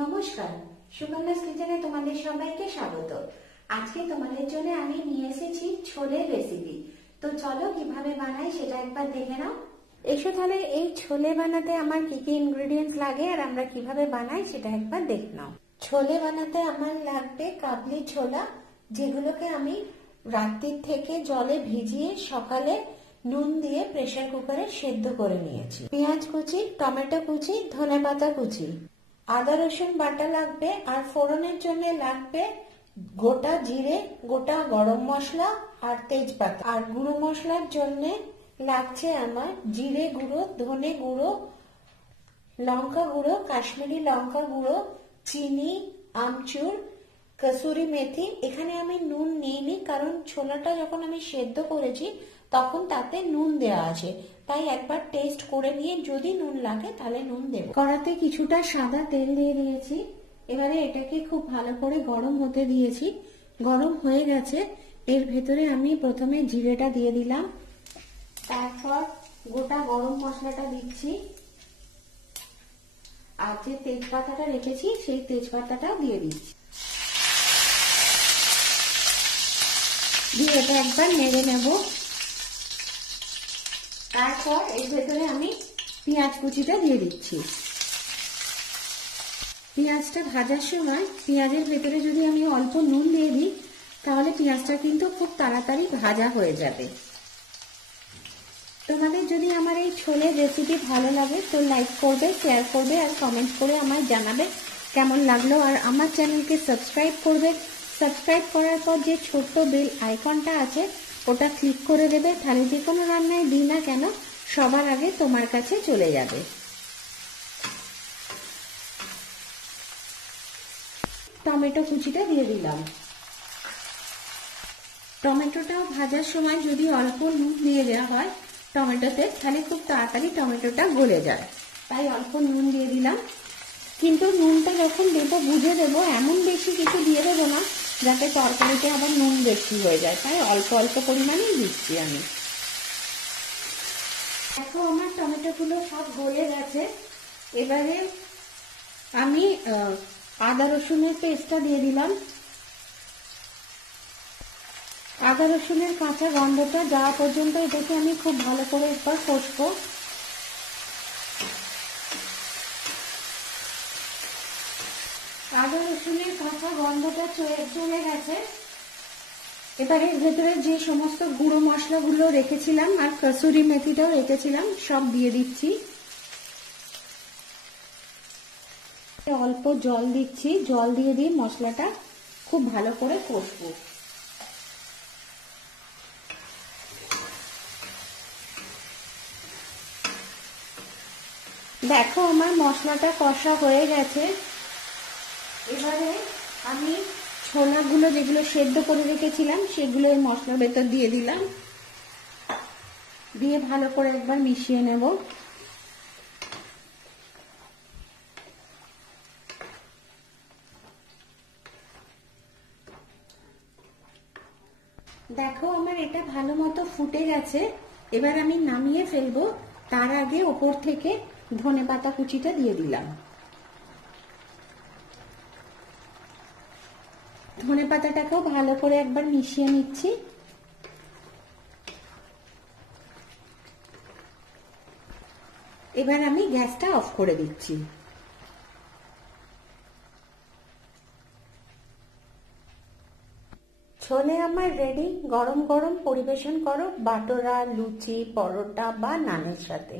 নমস্কার, সুকন্যাস কিচেনে তোমাদের সবাইকে স্বাগত। আজকে তোমাদের জন্য আমি নিয়ে এসেছি ছোলের রেসিপি। তো চলো কিভাবে বানাই সেটা একবার দেখে নাও। এসো তাহলে এই ছোলে বানাতে আমার কি কি ইনগ্রেডিয়েন্টস লাগে আর আমরা কিভাবে বানাই সেটা একবার দেখে নাও। ছোলে বানাতে আমার লাগবে কাবলি ছোলা, যেগুলোকে আমি রাত্রির থেকে জলে ভিজিয়ে সকালে নুন দিয়ে প্রেসার কুকারে সেদ্ধ করে নিয়েছি। পেঁয়াজ কুচি, টমেটো কুচি, ধনেপাতা কুচি, আদা রসুন বাটা লাগবে, আর ফোড়নের জন্য লাগবে গোটা জিরে, গোটা গরম মশলা আর তেজপাতা। আর গুঁড়ো মশলার জন্য লাগছে আমার জিরে গুঁড়ো, ধনে গুঁড়ো, লঙ্কা গুঁড়ো, কাশ্মীরি লঙ্কা গুঁড়ো, চিনি, আমচুর, কসুরি মেথি। এখানে আমি নুন নিইনি, কারণ ছোলাটা যখন আমি সেদ্ধ করেছি তখন তাতে নুন দেওয়া আছে, তাই একবার টেস্ট করে নিয়ে যদি নুন লাগে তাহলে নুন দেব। কড়াতে কিছুটা সাদা তেল দিয়ে দিয়েছি। এবারে এটাকে খুব ভালো করে গরম হতে দিয়েছি। গরম হয়ে গেছে, এর ভেতরে আমি প্রথমে জিরেটা দিয়ে দিলাম, তারপর গোটা গরম মশলাটা দিচ্ছি, আর যে তেজপাতাটা রেখেছি সেই তেজপাতাটাও দিয়ে দিচ্ছি। দিয়ে এটা একবার নেড়ে নেব। তারপর এর ভেতরে আমি পেঁয়াজ কুচিটা দিয়ে দিচ্ছি। পেঁয়াজটা ভাজার সময় পেঁয়াজের ভেতরে যদি আমি অল্প নুন দিয়ে দিই তাহলে পেঁয়াজটা কিন্তু খুব তাড়াতাড়ি ভাজা হয়ে যাবে। তোমাদের যদি আমার এই ছোলের রেসিপি ভালো লাগে তো লাইক করবে, শেয়ার করবে আর কমেন্ট করে আমায় জানাবে কেমন লাগলো। আর আমার চ্যানেলকে সাবস্ক্রাইব করবে। সাবস্ক্রাইব করার পর যে ছোট্ট বেল আইকনটা আছে ওটা ক্লিক করে দেবে, তাহলে যে কোনো রান্নায় দিই না কেন সবার আগে তোমার কাছে চলে যাবে। টমেটো কুচিটা দিয়ে দিলাম। টমেটোটাও ভাজার সময় যদি অল্প নুন দিয়ে দেওয়া হয় টমেটোতে, তাহলে খুব তাড়াতাড়ি টমেটোটা গলে যায়, তাই অল্প নুন দিয়ে দিলাম। কিন্তু নুনটা যখন দেবো বুঝে দেবো, এমন বেশি কিছু দিয়ে দেবো না যাতে তরকারিতে আবার নুন বেশি হয়ে যায়, তাই অল্প অল্প পরিমাণেই দিচ্ছি আমি। দেখো আমার টমেটোগুলো সব গলে গেছে। এবারে আমি আদা রসুনের পেস্টটা দিয়ে দিলাম। আদা রসুনের কাঁচা গন্ধটা যাওয়া পর্যন্ত এটাকে আমি খুব ভালো করে একবার কষবো। আদা রসুনের কাঁচা গন্ধটা চলে গেছে। এবারে এর ভেতরে যে সমস্ত গুঁড়ো মশলাগুলো রেখেছিলাম আর কসুরি মেথিটাও রেখেছিলাম সব দিয়ে দিচ্ছি। অল্প জল দিচ্ছি, জল দিয়ে দিয়ে মশলাটা খুব ভালো করে কষবো। দেখো আমার মশলাটা কষা হয়ে গেছে। এবারে আমি ছোলাগুলো যেগুলো সেদ্ধ করে রেখেছিলাম সেগুলো এই মশলার ভেতর দিয়ে দিলাম, দিয়ে ভালো করে একবার মিশিয়ে নেব। দেখো আমার এটা ভালো মতো ফুটে গেছে। এবার আমি নামিয়ে ফেলবো, তার আগে ওপর থেকে ধনেপাতা কুচিটা দিয়ে দিলাম। ধনেপাতাটাকেও ভালো করে একবার মিশিয়ে নিচ্ছি। এবার আমি গ্যাসটা অফ করে দিচ্ছি। ছোলে আমার রেডি। গরম গরম পরিবেশন করো বাটোরা, লুচি, পরোটা বা নানের সাথে।